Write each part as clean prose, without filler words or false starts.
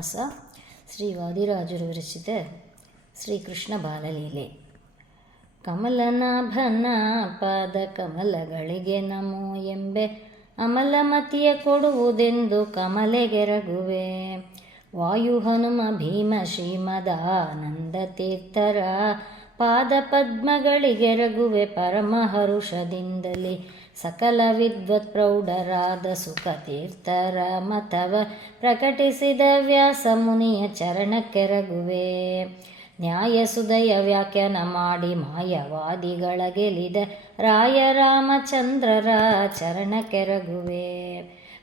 ಶ್ರಾವಣಮಾಸ ಶ್ರೀ ವಾದಿರಾಜರು ವಿರಚಿತ ಶ್ರೀಕೃಷ್ಣ ಬಾಲಲೀಲೆ. ಕಮಲನಾಭನ ಪಾದ ಕಮಲಗಳಿಗೆ ನಮೋ ಎಂಬೆ, ಅಮಲಮತಿಯ ಕೊಡುವುದೆಂದು ಕಮಲೆಗೆರಗುವೆ. ವಾಯು ಹನುಮ ಭೀಮ ಶ್ರೀಮದಾನಂದ ತೀರ್ಥರ ಪಾದ ಪದ್ಮಗಳಿಗೆರಗುವೆ ಪರಮ ಹರುಷದಿಂದಲೇ. ಸಕಲ ವಿದ್ವತ್ ಪ್ರೌಢರಾದ ಸುಖತೀರ್ಥರ ಮತವ ಪ್ರಕಟಿಸಿದ ವ್ಯಾಸ ಮುನಿಯ ಚರಣಕ್ಕೆರಗುವೆ. ನ್ಯಾಯ ಸುದಯ ವ್ಯಾಖ್ಯಾನ ಮಾಡಿ ಮಾಯವಾದಿಗಳ ಗೆಲಿದ ರಾಯ ರಾಮಚಂದ್ರರ ಚರಣಕ್ಕೆರಗುವೆ.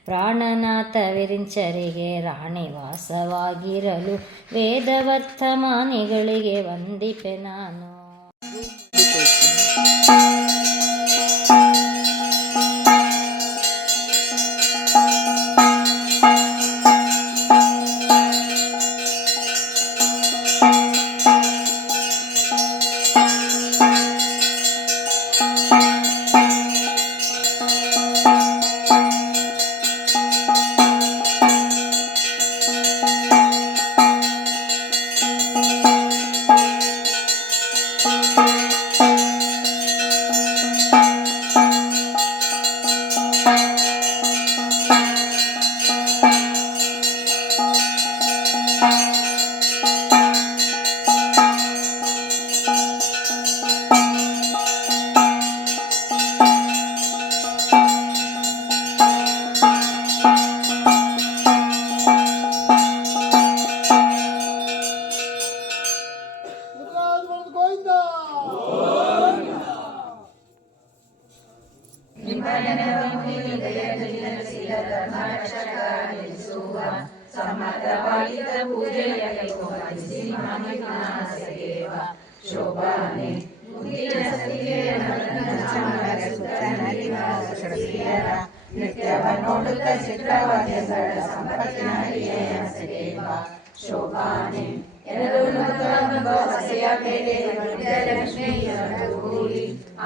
ಪ್ರಾಣನಾಥ ವಿರಿಂಚರಿಗೆ ರಾಣಿವಾಸವಾಗಿರಲು ವೇದವರ್ತಮಾನಿಗಳಿಗೆ ವಂದಿಪೆ ನಾನು.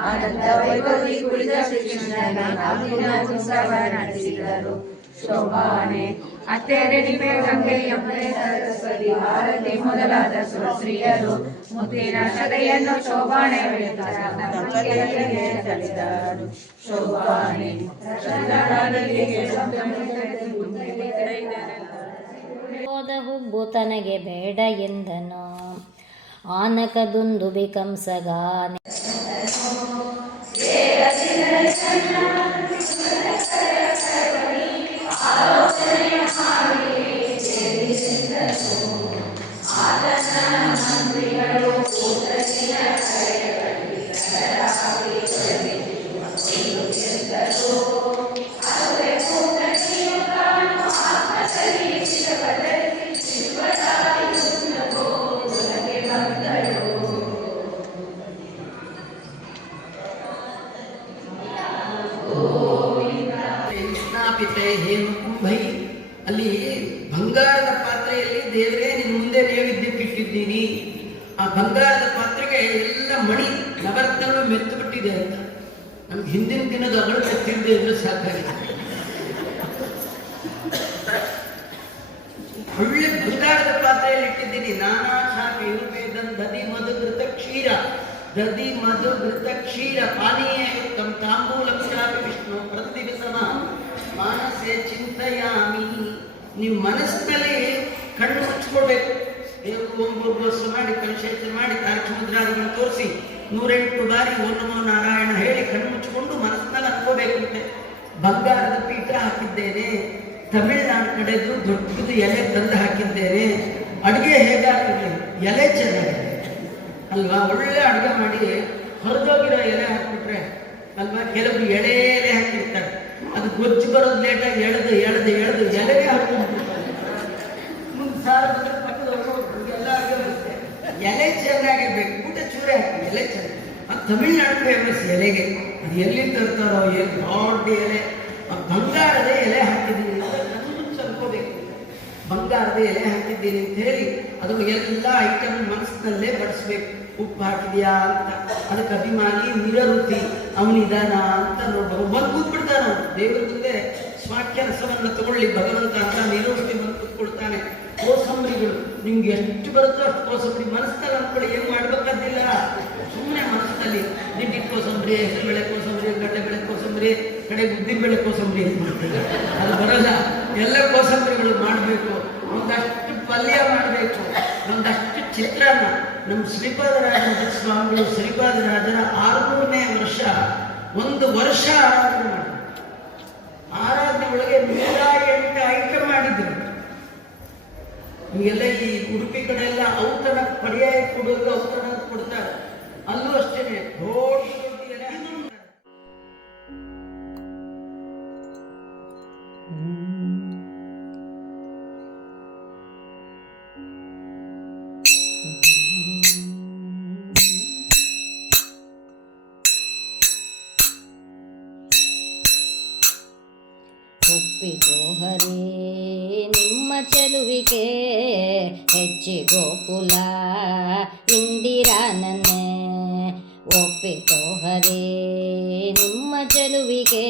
ಆನಂದ ವೈಭವಿ ಕುಳಿತ ಶ್ರೀಕೃಷ್ಣನ ನಡೆಸಿದರು. ಶೋಭಾನೆ ಅತ್ತೆರೆ ನಿಮೆ ಗಂಗೆ ಯಮುನೆ ಸರಸ್ವತಿ ಭಾರತಿ ಮೊದಲಾದ ಸುರಸ್ತ್ರೀಯರು ಮುತ್ತಿನ ಶದೆಯನ್ನು ಶೋಭಾನೆ ತಳಿದರು. ಶೋಭಾನೆ ಹೋದ ಹುಬ್ಬು ತನಗೆ ಬೇಡ ಎಂದನು. ಆನಕದುಂದುಬಿ ಕಂಸಗಾನೆ ಹೇಮಕುಂಭೈ ಅಲ್ಲಿ ಬಂಗಾರದ ಪಾತ್ರೆಯಲ್ಲಿ ದೇವರೇ ನಿನ್ನ ಮುಂದೆ ನೈವೇದ್ಯಕ್ಕಿಟ್ಟಿದ್ದೀನಿ. ಆ ಬಂಗಾರದ ಪಾತ್ರೆಗೆ ಎಲ್ಲ ಮಣಿ ನವರತ್ನಗಳು ಮೆತ್ತು ಬಿಟ್ಟಿದೆ ಅಂತ ನಮ್ಗೆ ಹಿಂದಿನ ದಿನದ ಅಗಳು ಮೆತ್ತಿರದೆ ಇದ್ರೆ ಸಾಕಾಗಿದೆ. ಒಳ್ಳೆ ಬಂಗಾರದ ಪಾತ್ರೆಯಲ್ಲಿ ಇಟ್ಟಿದ್ದೀನಿ. ನಾನಾ ಶಾಖ ಯುರ್ವೇದಂ ದಧಿ ಮಧು ಘೃತ ಕ್ಷೀರ ದಧಿ ಮಧು ಘೃತ ಕ್ಷೀರ ಪಾನೀಯ ಯುಕ್ತಂ ತಾಂಬೂಲಂ ಚಾಪಿ ವಿಷ್ಣು ಪ್ರತಿದಿವಸಮ ಮಾನಸೆ ಚಿಂತೆಯಾಮಿ. ನೀವು ಮನಸ್ಸಿನಲ್ಲಿ ಕಣ್ಣು ಮುಚ್ಕೊಳ್ಬೇಕು. ದೇವರು ಓಂಭೂರ್ಭಸ್ವ ಮಾಡಿ ಕಲಶೇತ್ರ ಮಾಡಿ ತಾರಕ್ಷಮುದ್ರಾದಿಗಳನ್ನು ತೋರಿಸಿ 108 ಬಾರಿ ಓಂ ನಮೋ ನಾರಾಯಣ ಹೇಳಿ ಕಣ್ಣು ಮುಚ್ಚಿಕೊಂಡು ಮನಸ್ಸಿನಲ್ಲಿ ಅನ್ಕೋಬೇಕಂತೆ. ಬಂಗಾರದ ಪೀಠ ಹಾಕಿದ್ದೇನೆ. ತಮಿಳುನಾಡು ಕಡೆದು ದೊಡ್ಡದು ಎಲೆ ತಂದು ಹಾಕಿದ್ದೇನೆ. ಅಡುಗೆ ಹೇಗಾಗ್ತದೆ? ಎಲೆ ಚೆನ್ನಾಗಿದೆ ಅಲ್ವಾ? ಒಳ್ಳೆ ಅಡುಗೆ ಮಾಡಿ ಹೊರದೋಗಿರೋ ಎಲೆ ಹಾಕ್ಬಿಟ್ರೆ ಅಲ್ವಾ? ಕೆಲವರು ಎಳೆ ಎಲೆ ಹಾಕಿರ್ತಾರೆ, ಅದು ಗೊಜ್ಜು ಬರೋದು ಲೇಟಾಗಿ ಎಳೆದು ಎಲೆಗೆ ಹಾಕ್ಕೊಂಡ್ಬಿಡ್ತಾರೆ. ಮುಂದೆ ಸಾರು ಬಂದ್ರೆ ಪಕ್ಕದವ್ರು ಎಲ್ಲ ಅಡುಗೆ ಬರುತ್ತೆ. ಎಲೆ ಚೆನ್ನಾಗಿರ್ಬೇಕು, ಊಟ ಚೂರೇ ಹಾಕಿ ಎಲೆ ಚೆನ್ನಾಗಿ. ಅದು ತಮಿಳ್ನಾಡು ಫೇಮಸ್ ಎಲೆಗೆ. ಅದು ಎಲ್ಲಿ ತರ್ತಾರೋ ಎಲ್ಲಿ ದೊಡ್ಡ ಎಲೆ. ಬಂಗಾರದ ಎಲೆ ಹಾಕಿದ್ದೀನಿ ಅಂತ ಕಣ್ಣು ಅನ್ಕೋಬೇಕು. ಬಂಗಾರದ ಎಲೆ ಹಾಕಿದ್ದೀನಿ ಅಂತ ಹೇಳಿ ಅದಕ್ಕೆ ಎಲ್ಲ ಐಟಮ್ ಮನಸ್ಸಿನಲ್ಲೇ ಬಡಿಸ್ಬೇಕು. ಉಪ್ಪು ಹಾಕಿದ್ಯಾ ಅಂತ ಅದಕ್ಕೆ ಅಭಿಮಾನಿ ನಿರರುತಿ ಅವನಿದಾನ ಅಂತ ನೋಡ್ಬೋದು. ಬಂದು ಕೂತ್ಬಿಡ್ತಾನ ದೇವರ ಮುಂದೆ ಸ್ವಾಖ್ಯ ರಸವನ್ನು ತಗೊಳ್ಳಿ ಭಗವಂತ ಅಂತ ನಿರೂಪಿ ಬಂದು ಕೂತ್ಕೊಳ್ತಾನೆ. ಓ ನಿಮ್ಗೆ ಎಷ್ಟು ಬರುತ್ತೋ ಅಷ್ಟು ಕೋಸಂಬರಿ ಮನಸ್ಸಿನಲ್ಲಿ ಅನ್ಕೊಳ್ಳಿ, ಏನು ಮಾಡ್ಬೇಕಾದಿಲ್ಲ. ಸುಮ್ಮನೆ ಮನಸ್ಸಿನಲ್ಲಿ ನಿಂಡಿ ಕೋಸಂಬರಿ, ಹೆಸರುಬೇಳೆ ಕೋಸಂಬರಿ, ಕಡಲೆಬೇಳೆ ಕೋಸಂಬರಿ, ಕಡೆಗೆ ಉದ್ದಿನಬೇಳೆ ಕೋಸಂಬರಿ ಅಂತ ಮಾಡ್ತಾರೆ. ಅದು ಬರಲ್ಲ. ಎಲ್ಲ ಕೋಸಂಬರಿಗಳು ಮಾಡಬೇಕು. ಒಂದಷ್ಟು ಪಲ್ಯ ಮಾಡಬೇಕು, ಒಂದಷ್ಟು ಚಿತ್ರಾನ್ನ. ನಮ್ಮ ಶ್ರೀಪಾದರಾಜ ಸ್ವಾಮಿಗಳು ಶ್ರೀಪಾದರಾಜರ 600ನೇ ವರ್ಷ, ಒಂದು ವರ್ಷ ಆರಾಧನೆ ಮಾಡಿದ್ರು. ಆರಾಧನೆ ಒಳಗೆ 108 ಐಟಮ್ ಮಾಡಿದ್ರು. ನಿಮಗೆಲ್ಲ ಈ ಉಡುಪಿ ಕಡೆ ಎಲ್ಲ ಔತಣ ಪರ್ಯಾಯ ಕೊಡೋದು, ಔತಣ ಅಂತ ಕೊಡ್ತಾರೆ. ಅಲ್ಲೂ ಅಷ್ಟೇನೆ ದೊಡ್ಡ ಎಲೆ ಒಪ್ಪಿತು ಹರೇ ನಿಮ್ಮ ಚೆಲುವಿಗೆ ಹೆಚ್ಚಿ ಗೋಕುಲ ಇಂದಿರಾನನ್ನೇ. ಒಪ್ಪಿತು ಹರೇ ನಿಮ್ಮ ಚೆಲುವಿಗೆ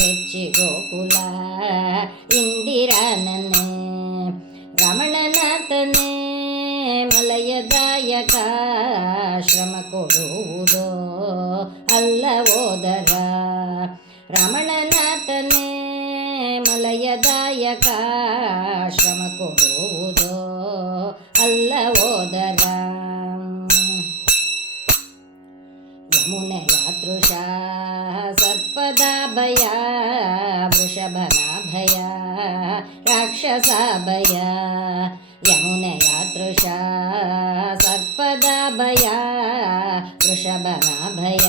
ಹೆಚ್ಚಿ ಗೋಕುಲ ಇಂದಿರಾನನ್ನೇ. ರಮಣನಾಥನೇ ಮಲಯದಾಯಕ ಶ್ರಮ ಕೊಡುವುದೋ ಅಲ್ಲವೋದರ. ರಮಣನಾಥನೇ ಮಲಯದಾಯಕ ಶ್ರಮ ಕೊಡುವುದೋ ಅಲ್ಲವೋದರ. ಯಮುನೆಯ ತೃಷ ಸರ್ಪದ ಭಯ, ವೃಷಭನ ಭಯ, ರಾಕ್ಷಸ ಭಯ. ಯಮುನೆಯ ತೃಷ ಸರ್ಪದ ಭಯ, ವೃಷಭನ ಭಯ,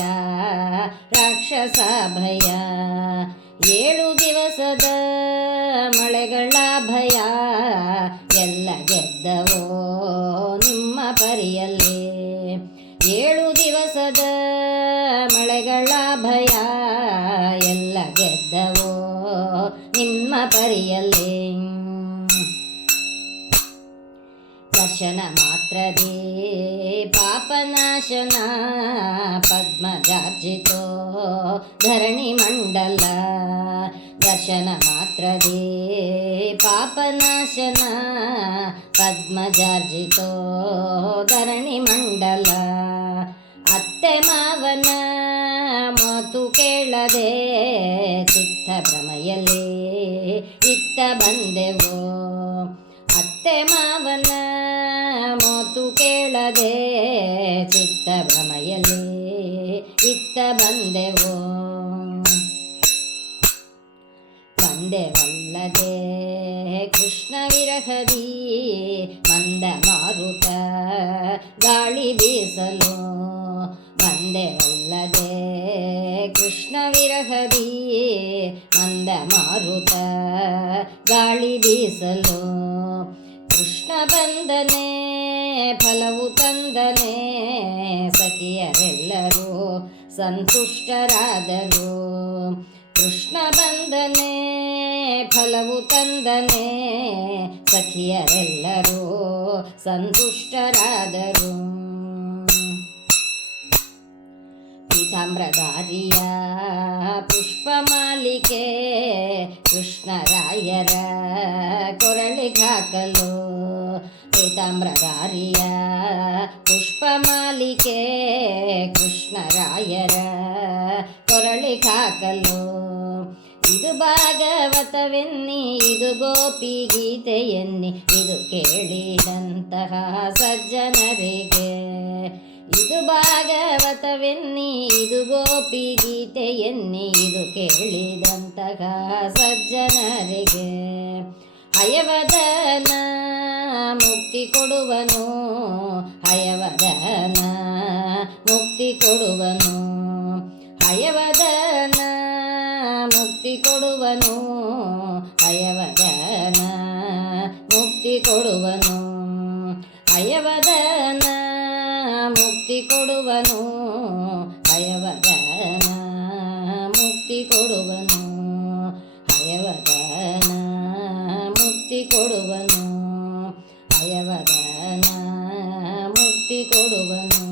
ರಾಕ್ಷಸ ಭಯ. 7 ದಿವಸದ ಮಳೆಗಳ ಭಯ ಎಲ್ಲ ಗೆದ್ದವೋ ನಿಮ್ಮ ಪರಿಯಲ್ಲಿ. 7 ದಿವಸದ ಮಳೆಗಳ ಭಯ ಎಲ್ಲ ಗೆದ್ದವೋ ನಿಮ್ಮ ಪರಿಯಲ್ಲಿ. ದರ್ಶನ ಮಾತ್ರದೇ ಪಾಪನಾಶನ ಪದ್ಮಜಾರ್ಜಿತೋ ಧರಣಿ ಮಂಡಲ. ದರ್ಶನ ಮಾತ್ರದೇ ಪಾಪನಾಶನ ಪದ್ಮಜಾರ್ಜಿತೋ ಧರಣಿ ಮಂಡಲ. ಅತ್ತೆ ಮಾವನ ಮಾತು ಕೇಳದೆ ಚಿತ್ತ ಭ್ರಮೆಯಲ್ಲಿ ಇತ್ತ ಬಂದೆವೋ. ಅತ್ತೆ ಮಾವನ ಮಾತು ಕೇಳದೆ ಚಿತ್ತ ಭ್ರಮೆಯಲ್ಲಿ ಇತ್ತ ಬಂದೆವೋ. ಬಂದೆವಲ್ಲದೆ ಕೃಷ್ಣ ವಿರಹದಿ ಮಂದ ಮಾರುತ ಗಾಳಿ ಬೀಸಲು. ಬಂದೆವಲ್ಲದೆ ಕೃಷ್ಣ ವಿರಹದಿ ಮಂದ ಮಾರುತ ಗಾಳಿ ಬೀಸಲು. ಕೃಷ್ಣ ಬಂದನೆ ಫಲವು ತಂದನೆ ಸಖಿಯರೆಲ್ಲರೂ ಸಂತುಷ್ಟರಾದರು. ಕೃಷ್ಣ ಬಂದನೆ ಫಲವು ತಂದನೆ ಸಖಿಯರೆಲ್ಲರೂ ಸಂತುಷ್ಟರಾದರು. ಪೀತಾಂಬ್ರಧಾರಿಯ ಪುಷ್ಪಮಾಲಿಕೆ ಕೃಷ್ಣರಾಯರ ಕೊರಳಿಗಾಕಲು. ಪೀತಾಂಬ್ರಧಾರಿಯ ಪುಷ್ಪಮಾಲಿಕೆ ಕೃಷ್ಣರಾಯರ ಕೊರಳಿಗಾಕಲು. ಇದು ಭಾಗವತವೆನ್ನಿ, ಇದು ಗೋಪಿ ಗೀತೆಯೆನ್ನಿ, ಇದು ಕೇಳಿದಂತಹ ಸಜ್ಜನರಿಗೆ. ಇದು ಭಾಗವತವೆನ್ನಿ, ಇದು ಗೋಪಿ ಗೀತೆಯೆನ್ನಿ, ಇದು ಕೇಳಿದಂತಹ ಸಜ್ಜನರಿಗೆ. ಹಯವದನ ಮುಕ್ತಿ ಕೊಡುವನು, ಹಯವದನ ಮುಕ್ತಿ ಕೊಡುವನು, ಹಯವದನ ಮುಕ್ತಿ ಕೊಡುವನು, ಹಯವದನ ಮುಕ್ತಿ ಕೊಡುವನು, ಹಯವದನ ಮುಕ್ತಿ ಕೊಡುವನು, ಹಯವದನ ಮುಕ್ತಿ ಕೊಡುವನು, ಹಯವದನ ಮುಕ್ತಿ ಕೊಡುವನು, ಹಯವದನ ಮುಕ್ತಿ ಕೊಡುವನು.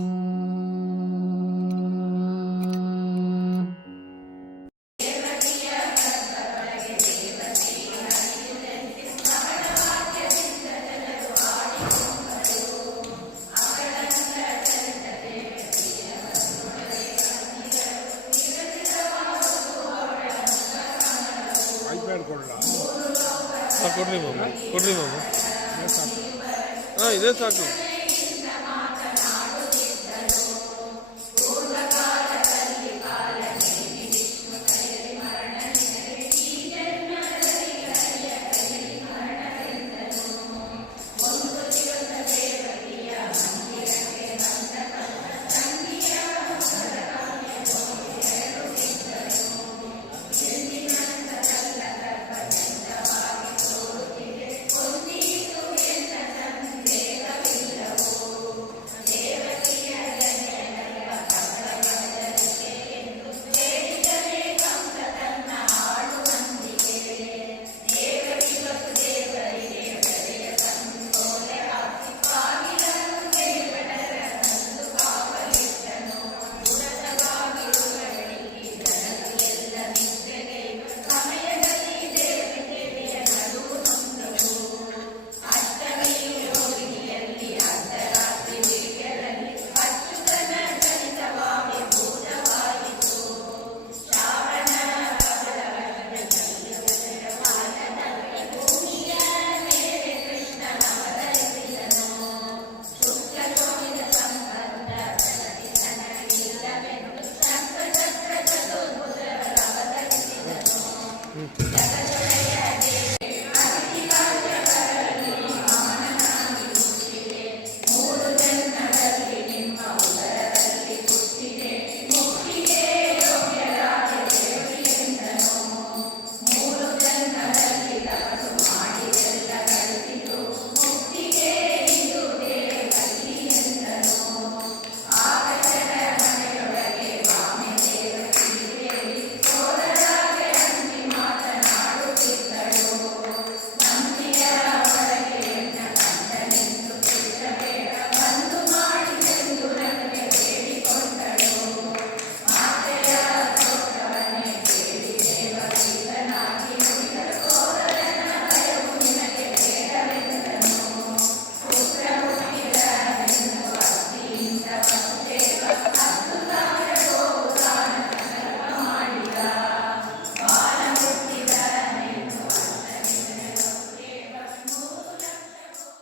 ಕೊಡ್ರಿ ಮಾಮ ಹಾಂ ಇದೇ ಸಾಕು.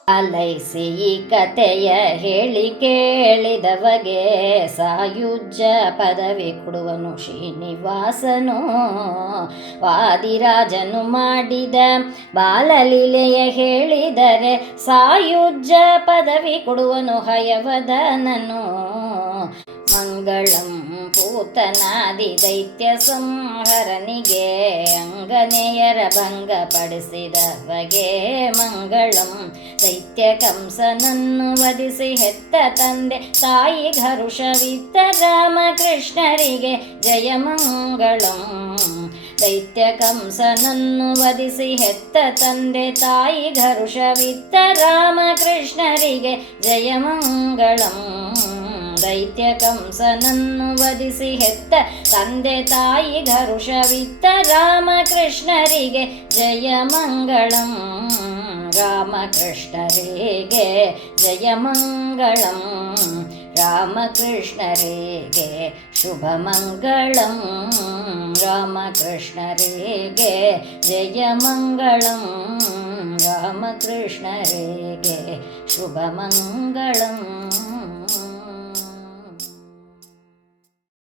ಆಲೈಸಿ ಈ ಕಥೆಯ ಹೇಳಿ ಕೇಳಿದವಗೆ ಸಾಯುಜ್ಯ ಪದವಿ ಕೊಡುವನು ಶ್ರೀನಿವಾಸನು. ವಾದಿರಾಜನು ಮಾಡಿದ ಬಾಲಲೀಲೆಯ ಹೇಳಿದರೆ ಸಾಯುಜ್ಯ ಪದವಿ ಕೊಡುವನು ಹಯವದನನು. ಮಂಗಳಂ ಪೂತನಾದಿ ದೈತ್ಯ ಸಂಹರನಿಗೆ ಅಂಗನೆಯರ ಭಂಗಪಡಿಸಿದವಗೆ ಮಂಗಳಂ. ದೈತ್ಯ ಕಂಸನನ್ನು ವಧಿಸಿ ಹೆತ್ತ ತಂದೆ ತಾಯಿ ಹರುಷವಿತ್ತ ರಾಮಕೃಷ್ಣರಿಗೆ ಜಯ ಮಂಗಳಂ. ದೈತ್ಯ ಕಂಸನನ್ನು ವಧಿಸಿ ಹೆತ್ತ ತಂದೆ ತಾಯಿ ಹರುಷವಿತ್ತ ರಾಮಕೃಷ್ಣರಿಗೆ ಜಯ ಮಂಗಳಂ. ದೈತ್ಯ ಕಂಸನನ್ನು ವಧಿಸಿ ಹೆತ್ತ ತಂದೆ ತಾಯಿ ಹರುಷವಿತ್ತ ರಾಮಕೃಷ್ಣರಿಗೆ ಜಯ ಮಂಗಳಂ. ರಾಮಕೃಷ್ಣರಿಗೆ ಜಯ ಮಂಗಳಂ. ರಾಮಕೃಷ್ಣರಿಗೆ ಶುಭ ಮಂಗಳಂ. ರಾಮಕೃಷ್ಣರಿಗೆ ಜಯ ಮಂಗಳಂ. ರಾಮಕೃಷ್ಣರಿಗೆ ಶುಭ ಮಂಗಳಂ.